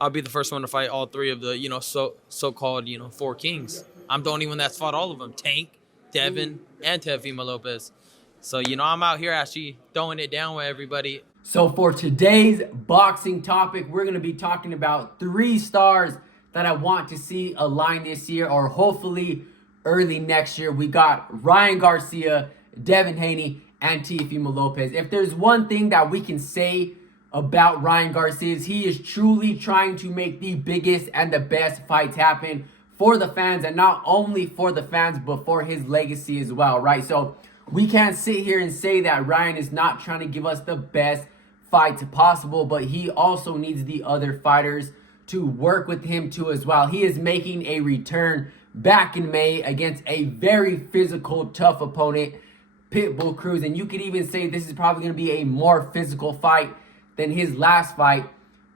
I'll be the first one to fight all three of the, so-called, four kings. I'm the only one that's fought all of them: Tank, Devin, and Teofimo Lopez. So, I'm out here actually throwing it down with everybody. So for today's boxing topic, we're going to be talking about 3 stars that I want to see align this year, or hopefully early next year. We got Ryan Garcia, Devin Haney, and Teofimo Lopez. If there's one thing that we can say about Ryan Garcia, is he is truly trying to make the biggest and the best fights happen for the fans, and not only for the fans, but for his legacy as well, right? So we can't sit here and say that Ryan is not trying to give us the best fights possible, but he also needs the other fighters to work with him too as well. He is making a return back in May against a very physical, tough opponent, Pitbull Cruz, and you could even say this is probably going to be a more physical fight than his last fight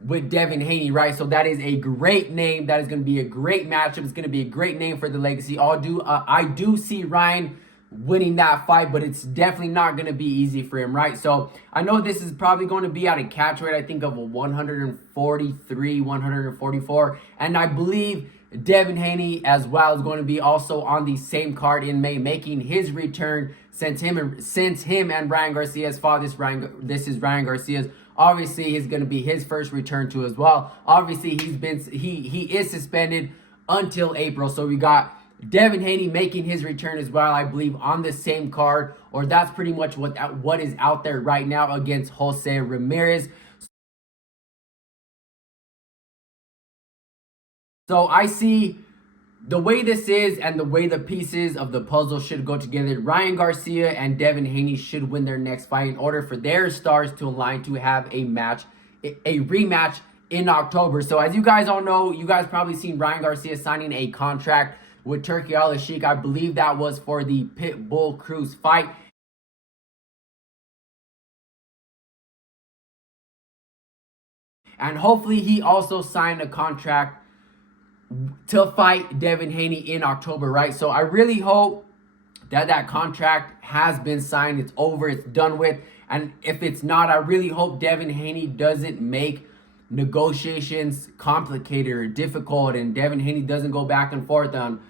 with Devin Haney, right? So that is a great name. That is going to be a great matchup. It's going to be a great name for the legacy. I do see Ryan winning that fight, but it's definitely not going to be easy for him, right? So I know this is probably going to be at a catch weight, I think, of a 143, 144, and I believe Devin Haney as well is going to be also on the same card in May, making his return since him and Ryan Garcia's fought. This is Ryan Garcia's. Obviously, is going to be his first return to as well. Obviously, he is suspended until April, so we got Devin Haney making his return as well, I believe, on the same card, or that's pretty much what is out there right now against Jose Ramirez. So I see the way this is and the way the pieces of the puzzle should go together. Ryan Garcia and Devin Haney should win their next fight in order for their stars to align to have a rematch in October. So as you guys all know, you guys probably seen Ryan Garcia signing a contract with Turki Al-Sheikh. I believe that was for the Pitbull Cruz fight. And hopefully he also signed a contract to fight Devin Haney in October, right? So I really hope that contract has been signed. It's over. It's done with. And if it's not, I really hope Devin Haney doesn't make negotiations complicated or difficult, and Devin Haney doesn't go back and forth on,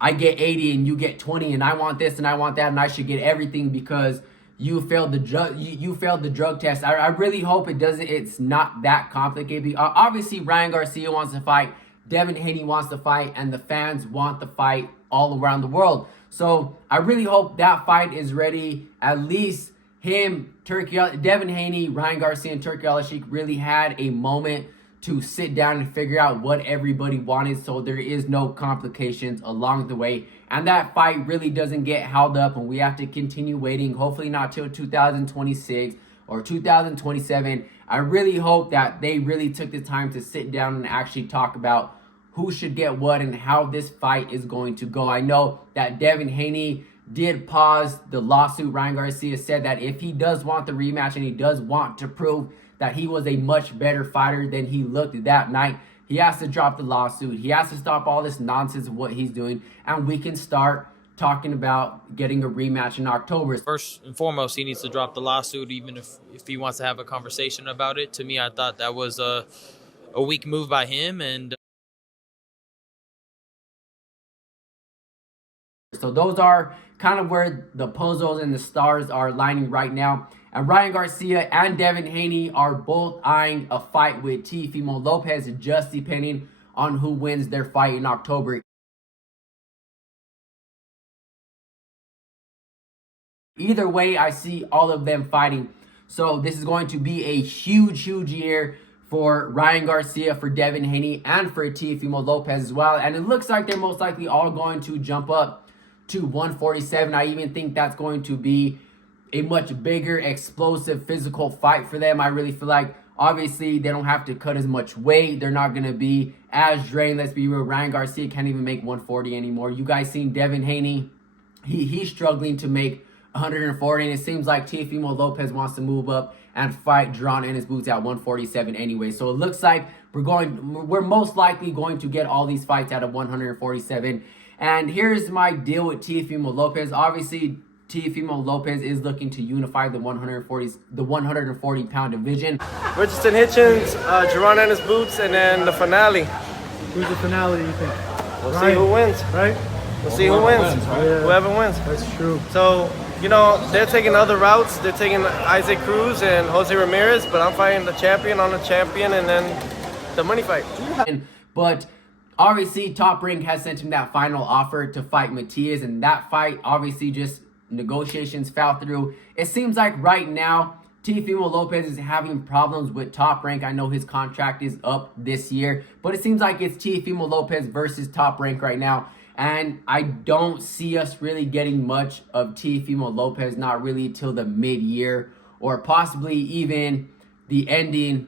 I get 80 and you get 20, and I want this and I want that, and I should get everything because you failed the drug test. I really hope it's not that complicated. Obviously, Ryan Garcia wants to fight, Devin Haney wants to fight, and the fans want the fight all around the world. So I really hope that fight is ready. At least Devin Haney, Ryan Garcia, and Turki Al-Sheikh really had a moment to sit down and figure out what everybody wanted, so there is no complications along the way. And that fight really doesn't get held up, and we have to continue waiting, hopefully not till 2026 or 2027. I really hope that they really took the time to sit down and actually talk about who should get what and how this fight is going to go. I know that Devin Haney did pause the lawsuit. Ryan Garcia said that if he does want the rematch and he does want to prove that he was a much better fighter than he looked that night, he has to drop the lawsuit. He has to stop all this nonsense of what he's doing, and we can start talking about getting a rematch in October. First and foremost, he needs to drop the lawsuit, even if he wants to have a conversation about it. To me, I thought that was a weak move by him, and so those are kind of where the puzzles and the stars are lining right now. And Ryan Garcia and Devin Haney are both eyeing a fight with Teofimo Lopez, just depending on who wins their fight in October. Either way, I see all of them fighting. So this is going to be a huge, huge year for Ryan Garcia, for Devin Haney, and for Teofimo Lopez as well. And it looks like they're most likely all going to jump up to 147. I even think that's going to be a much bigger, explosive, physical fight for them. I really feel like, obviously, they don't have to cut as much weight. They're not going to be as drained. Let's be real. Ryan Garcia can't even make 140 anymore. You guys seen Devin Haney? He's struggling to make 140, and it seems like Teofimo Lopez wants to move up and fight drawn in his boots at 147 anyway. So it looks like we're most likely going to get all these fights out of 147. And here's my deal with Teofimo Lopez. Obviously, Teofimo Lopez is looking to unify the 140 pound division. Richardson Hitchens, Jerron Ennis Boots, and then the finale. Who's the finale, you think? We'll see who wins. Right? We'll see who wins. Yeah. Whoever wins. That's true. So, you know, they're taking other routes. They're taking Isaac Cruz and Jose Ramirez, but I'm fighting the champion on the champion and then the money fight. But obviously, Top Rank has sent him that final offer to fight Matias, and that fight, obviously, just negotiations fell through. It seems like right now, Teofimo Lopez is having problems with Top Rank. I know his contract is up this year, but it seems like it's Teofimo Lopez versus Top Rank right now. And I don't see us really getting much of Teofimo Lopez, not really till the mid-year or possibly even the ending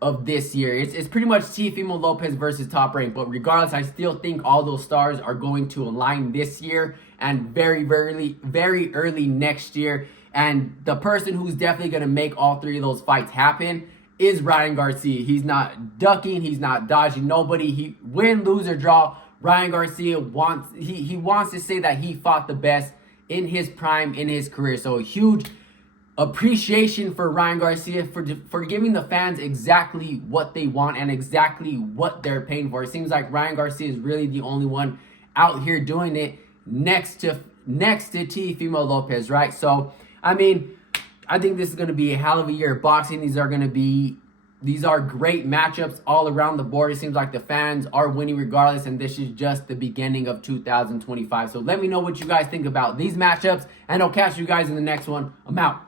of this year. It's pretty much Teofimo Lopez versus Top Rank, but regardless, I still think all those stars are going to align this year and very early next year. And the person who's definitely going to make all three of those fights happen is Ryan Garcia. He's not ducking, he's not dodging nobody. He win, lose, or draw. Ryan Garcia wants to say that he fought the best in his prime in his career. So a huge appreciation for Ryan Garcia for giving the fans exactly what they want and exactly what they're paying for. It seems like Ryan Garcia is really the only one out here doing it next to Teofimo Lopez, right? So, I mean, I think this is going to be a hell of a year of boxing. These are great matchups all around the board. It seems like the fans are winning regardless, and this is just the beginning of 2025. So let me know what you guys think about these matchups, and I'll catch you guys in the next one. I'm out.